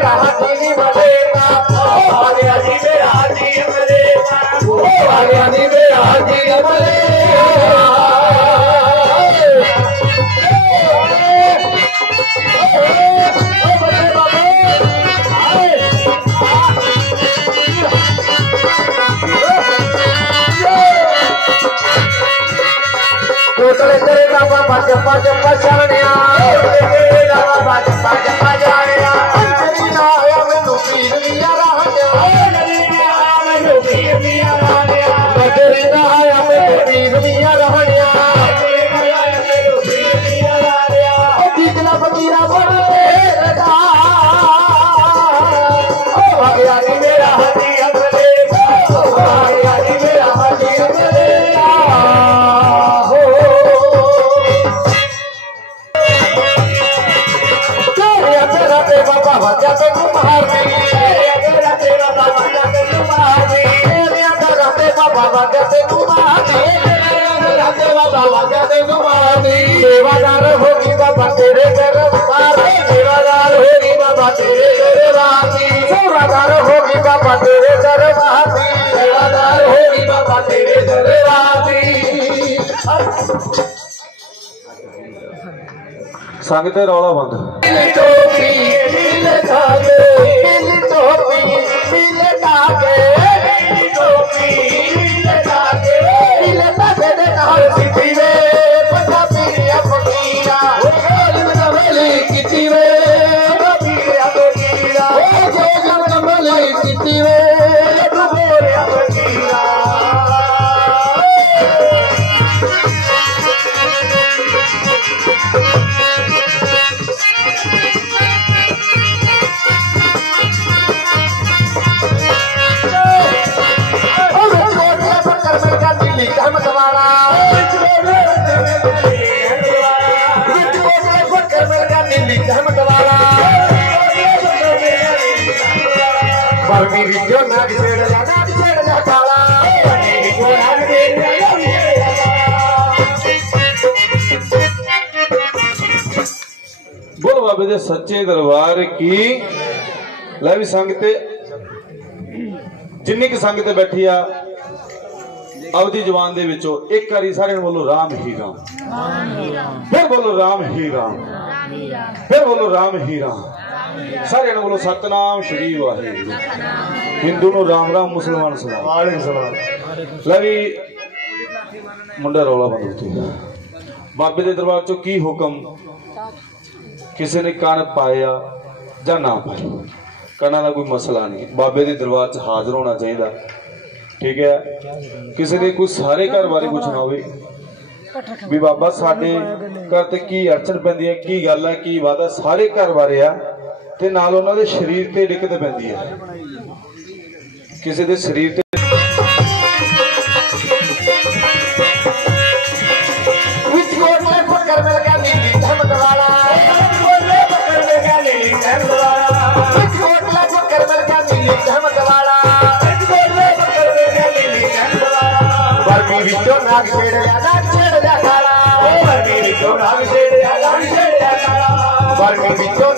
मेरा हाथी नी मलेगा आ गया जी मेरा हाथी मलेगा आ गया जी मेरा हाथी मलेगा कोटले तेरे बाबा चप्पा चप्पा चलनिया तेरा बाबा चप्पा चप्पा जानिया तेरी ना आया मैनू पीर दिया रहनिया तेरी ना आया मैनू पीर दिया रहनिया तेरी ना आया मैनू पीर दिया रहनिया तेरी ना आया मैनू पीर दिया रहनिया जितना फकीरा बन तेरा ओ आ गया जी मेरा हाथी अपने आ गया जी मेरा हाथी अपने बाबा जाते कुमार में तेरा तेरा बाबा जाते कुमार में तेरा तेरा बाबा जाते कुमार में तेरा तेरा बाबा जाते कुमार में सेवादार होगी बाबा तेरे दरबार में सेवादार होगी बाबा तेरे दरबार में सेवादार होगी बाबा तेरे दरबार में सेवादार होगी बाबा तेरे दरबार में संगत रौला बंद बोल बाबे दे सच्चे दरबार की लै भी संगत जिन्नी की संगत बैठी आ अवधी जवान दे विचों एक बारी सारे बोलो राम ही राम फिर बोलो राम ही राम फिर बोलो राम ही राम सारे बोलो सतनाम श्री वाहिगुरू हिंदू नु राम राम मुसलमान सलाम वालेकुम सलाम लै भी मुंडा रौला बंद होते बाबे दे दरबार चो की हुक्म किसी ने कण पाया या ना पाया कणा का कोई मसला नहीं बाबे के दरबार च हाजिर होना चाहिए ठीक है किसी ने कोई सारे घर बारे पूछना हो भी बाबा साडे घर ते की अड़चन पैंदी है की गल है की बात है सारे घर बारे आ ते नाल उन्हां दे शरीर ते दिक्कत पैंदी है किसी दे शरीर ते नाग छेड़िया नाग छेड़िया काला बरमी विचों नाग छेड़िया नाग छेड़िया काला बरमी विचों